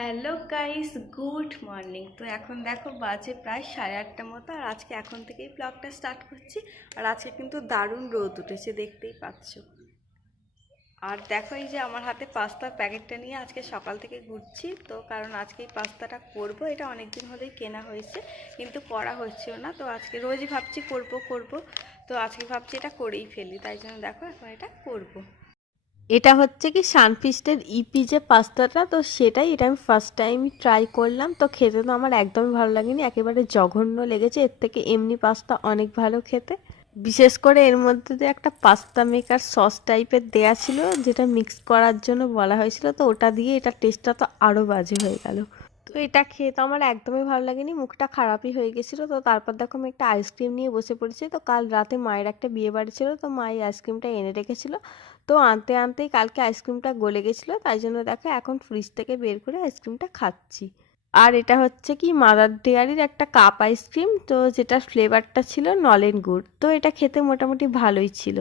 Hello guys, good morning. তো এখন দেখো বাজে প্রায় 8:30 মতো, আর আজকে এখন থেকেই ব্লগটা স্টার্ট করছি। আর আজকে কিন্তু দারুণ রোদ উঠেছে, দেখতেই পাচ্ছ। আর দেখো এই যে আমার হাতে পাস্তার প্যাকেটটা নিয়ে আজকে সকাল থেকে ঘুরছি, তো কারণ আজকে এই পাস্তাটা করব। এটা অনেক দিন হলেই কেনা হয়েছে, কিন্তু করা হচ্ছিল না। তো আজকে রোজই ভাবছি করব, তো আজকে ভাবছি এটা করেই ফেলি, তাই জন্য দেখো এখন এটা করব। এটা হচ্ছে কি সানফিস্টের ইপি যে পাস্তাটা, তো সেটাই এটা আমি ফার্স্ট টাইম ট্রাই করলাম। তো খেতে তো আমার একদমই ভালো লাগেনি, একেবারে জঘন্য লেগেছে। এর থেকে এমনি পাস্তা অনেক ভালো খেতে। বিশেষ করে এর মধ্যে যে একটা পাস্তা মেকার সস টাইপের দেয়া ছিল, যেটা মিক্স করার জন্য বলা হয়েছিল, তো ওটা দিয়ে এটা টেস্টটা তো আরও বাজে হয়ে গেল। তো এটা খেয়ে তো আমার একদমই ভালো লাগেনি, মুখটা খারাপই হয়ে গেছিলো। তো তারপর দেখো আমি একটা আইসক্রিম নিয়ে বসে পড়েছি। তো কাল রাতে মায়ের একটা বিয়ে বাড়ি ছিল, তো মা এই আইসক্রিমটা এনে রেখেছিলো। তো আনতে আনতেই কালকে আইসক্রিমটা গলে গেছিলো, তাই জন্য দেখো এখন ফ্রিজ থেকে বের করে আইসক্রিমটা খাচ্ছি। আর এটা হচ্ছে কি মাদার ডেয়ারির একটা কাপ আইসক্রিম, তো যেটার ফ্লেভারটা ছিল নলেন গুড়। তো এটা খেতে মোটামুটি ভালোই ছিল।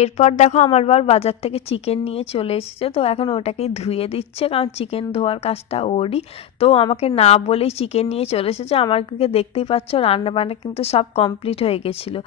এরপর দেখো আমার বর বাজার থেকে চিকেন নিয়ে চলে এসেছে, তো এখন ওটাকেই ধুয়ে দিচ্ছে, কারণ চিকেন ধোয়ার কাজটা ওরই। তো আমাকে না বলেই চিকেন নিয়ে চলে এসেছে। আমার দিকে দেখতেই পাচ্ছ রান্না বান্না কিন্তু সব কমপ্লিট হয়ে গেছিলো।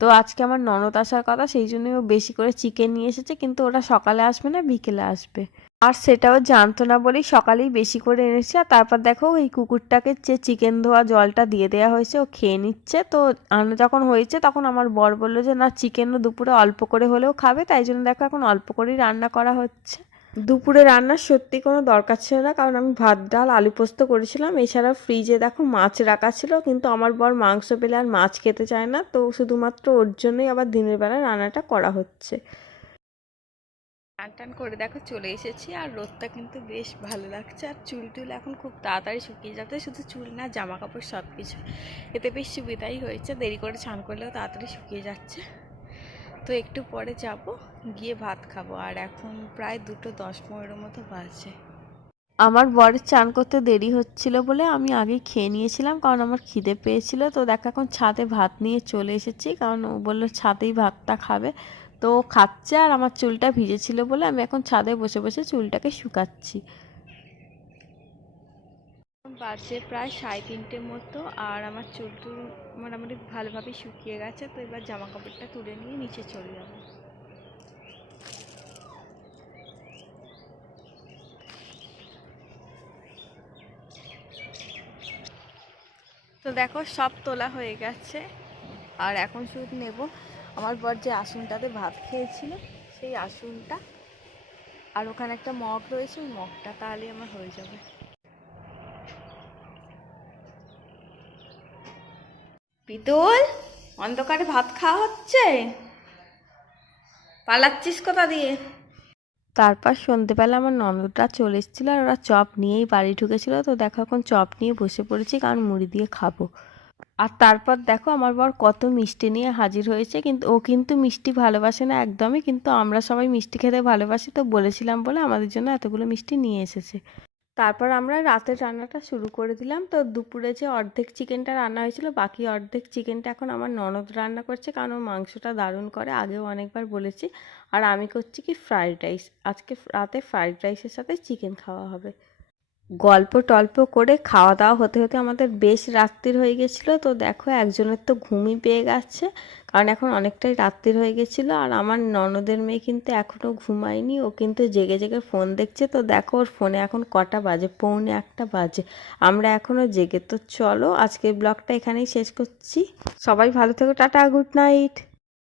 তো আজকে আমার ননদ আসার কথা, সেই জন্যই ও বেশি করে চিকেন নিয়ে এসেছে, কিন্তু ওরা সকালে আসবে না বিকেলে আসবে। আর সেটাও জানতো না বলেই সকালেই বেশি করে এনেছে। আর তারপর দেখো এই কুকুরটাকে যে চিকেন ধোয়া জলটা দিয়ে দেওয়া হয়েছে, ও খেয়ে নিচ্ছে। তো আনা যখন হয়েছে তখন আমার বর বললো যে না, চিকেনও দুপুরে অল্প করে হলেও খাবে, তাই জন্য দেখো এখন অল্প করেই রান্না করা হচ্ছে। দুপুরে রান্নার সত্যি কোনো দরকার ছিল না, কারণ আমি ভাত ডাল আলু পোস্ত করেছিলাম। এছাড়া ফ্রিজে দেখো মাছ রাখা ছিল, কিন্তু আমার বর মাংস পেলে আর মাছ খেতে চায় না, তো শুধুমাত্র ওর জন্যই আবার দিনের বেলা রান্নাটা করা হচ্ছে। টান টান করে দেখো চলে এসেছি, আর রোদটা কিন্তু বেশ ভালো লাগছে। আর চুল টুল এখন খুব তাড়াতাড়ি শুকিয়ে যাচ্ছে, শুধু চুল না, জামা কাপড় সব কিছু। এতে বেশ সুবিধাই হয়েছে, দেরি করে স্নান করলেও তাড়াতাড়ি শুকিয়ে যাচ্ছে। তো একটু পরে যাব, গিয়ে ভাত খাবো। আর এখন প্রায় 2:10-15 মতো বাজে। আমার বরের চান করতে দেরি হচ্ছিল বলে আমি আগেই খেয়ে নিয়েছিলাম, কারণ আমার খিদে পেয়েছিল। তো দেখো এখন ছাদে ভাত নিয়ে চলে এসেছি, কারণ ও বললো ছাদেই ভাতটা খাবে। তো ও খাচ্ছে, আর আমার চুলটা ভিজেছিল বলে আমি এখন ছাদে বসে বসে চুলটাকে শুকাচ্ছি। বাজে প্রায় 3:30 মতো, আর আমার চুল টুল মোটামুটি ভালোভাবে শুকিয়ে গেছে। তো এবার জামা কাপড়টা তুলে নিয়ে নিচে চলে যাবো। তো দেখো সব তোলা হয়ে গেছে, আর এখন শুধু নেব আমার বর যে আসনটাতে ভাত খেয়েছিল সেই আসনটা। আর ওখানে একটা মগ রয়েছে, ওই মগটা, তাহলেই আমার হয়ে যাবে। পিতুল, অন্ধকারে ভাত খাওয়া হচ্ছে, পালাচ্ছিস কোথা দিয়ে? তারপর সন্ধেবেলা আমার ননদরা চলে এসেছিলো, আর ওরা চপ নিয়েই বাড়ি ঢুকেছিল। তো দেখো এখন চপ নিয়ে বসে পড়েছি, কারণ মুড়ি দিয়ে খাবো। আর তারপর দেখো আমার বর কত মিষ্টি নিয়ে হাজির হয়েছে। কিন্তু ও কিন্তু মিষ্টি ভালোবাসে না একদমই, কিন্তু আমরা সবাই মিষ্টি খেতে ভালোবাসি, তো বলেছিলাম বলে আমাদের জন্য এতগুলো মিষ্টি নিয়ে এসেছে। তারপর আমরা রাতের রান্নাটা শুরু করে দিলাম। তো দুপুরে যে অর্ধেক চিকেনটা রান্না হয়েছিল, বাকি অর্ধেক চিকেনটা এখন আমার ননদ রান্না করছে, কারণ ওর মাংসটা দারুণ করে, আগেও অনেকবার বলেছি। আর আমি করছি কি ফ্রাইড রাইস, আজকে রাতে ফ্রাইড রাইসের সাথে চিকেন খাওয়া হবে। গল্প টল্প করে খাওয়া দাওয়া হতে হতে আমাদের বেশ রাত্রির হয়ে গেছিলো। তো দেখো একজনের তো ঘুমই পেয়ে গেছে, কারণ এখন অনেকটাই রাত্রির হয়ে গেছিলো। আর আমার ননদের মেয়ে কিন্তু এখনও ঘুমায়নি, ও কিন্তু জেগে জেগে ফোন দেখছে। তো দেখো ওর ফোনে এখন কটা বাজে, 1:45 বাজে। আমরা এখনও জেগে। তো চলো আজকের ব্লগটা এখানেই শেষ করছি। সবাই ভালো থেকো, টাটা, গুড নাইট।